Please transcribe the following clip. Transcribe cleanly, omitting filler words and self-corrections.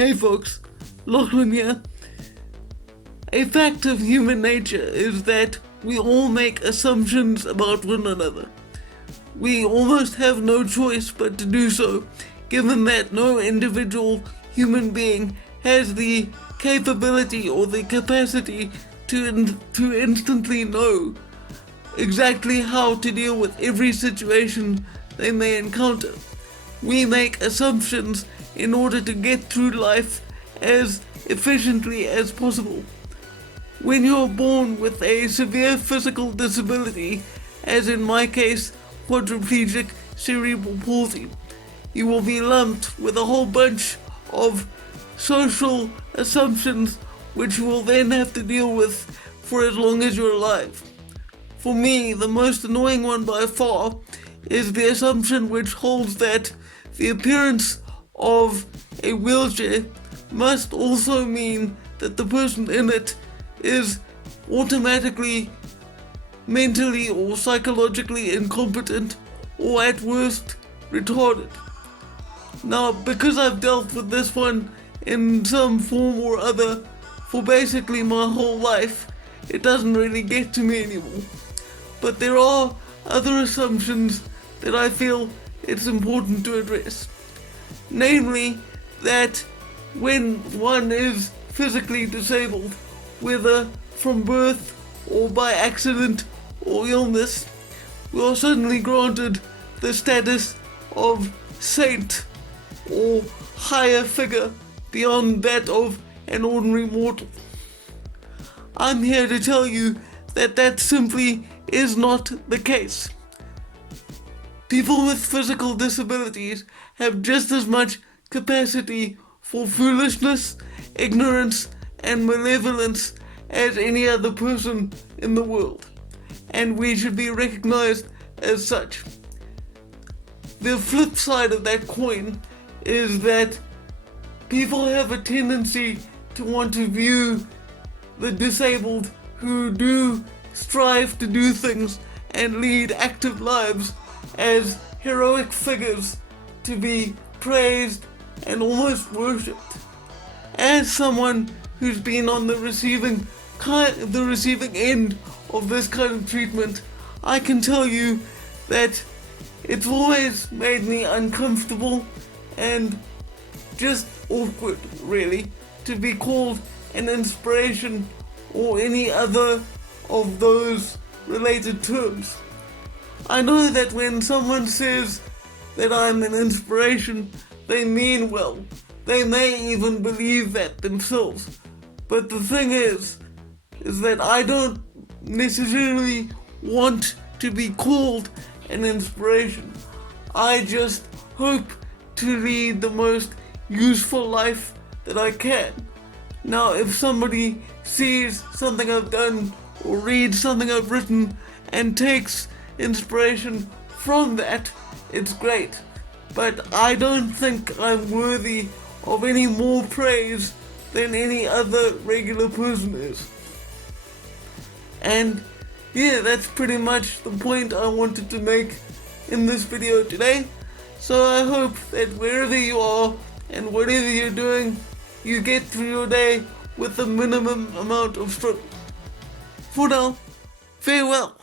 Hey folks, Lachlan here. A fact of human nature is that we all make assumptions about one another. We almost have no choice but to do so, given that no individual human being has the capability or the capacity to instantly know exactly how to deal with every situation they may encounter. We make assumptions in order to get through life as efficiently as possible. When you're born with a severe physical disability, as in my case, quadriplegic cerebral palsy, you will be lumped with a whole bunch of social assumptions which you will then have to deal with for as long as you're alive. For me, the most annoying one by far is the assumption which holds that the appearance of a wheelchair must also mean that the person in it is automatically mentally or psychologically incompetent or at worst retarded. Now, because I've dealt with this one in some form or other for basically my whole life, it doesn't really get to me anymore. But there are other assumptions that I feel it's important to address. Namely, that when one is physically disabled, whether from birth or by accident or illness, we are suddenly granted the status of saint or higher figure beyond that of an ordinary mortal. I'm here to tell you that that simply is not the case. People with physical disabilities have just as much capacity for foolishness, ignorance, and malevolence as any other person in the world, and we should be recognized as such. The flip side of that coin is that people have a tendency to want to view the disabled who do strive to do things and lead active lives as heroic figures to be praised and almost worshipped. As someone who's been on the receiving end of this kind of treatment, I can tell you that it's always made me uncomfortable and just awkward, really, to be called an inspiration or any other of those related terms. I know that when someone says that I'm an inspiration, they mean well. They may even believe that themselves. But the thing is that I don't necessarily want to be called an inspiration. I just hope to lead the most useful life that I can. Now, if somebody sees something I've done or reads something I've written and takes inspiration from that, it's great. But I don't think I'm worthy of any more praise than any other regular person is. And yeah, that's pretty much the point I wanted to make in this video today. So I hope that wherever you are and whatever you're doing, you get through your day with the minimum amount of struggle. For now, farewell.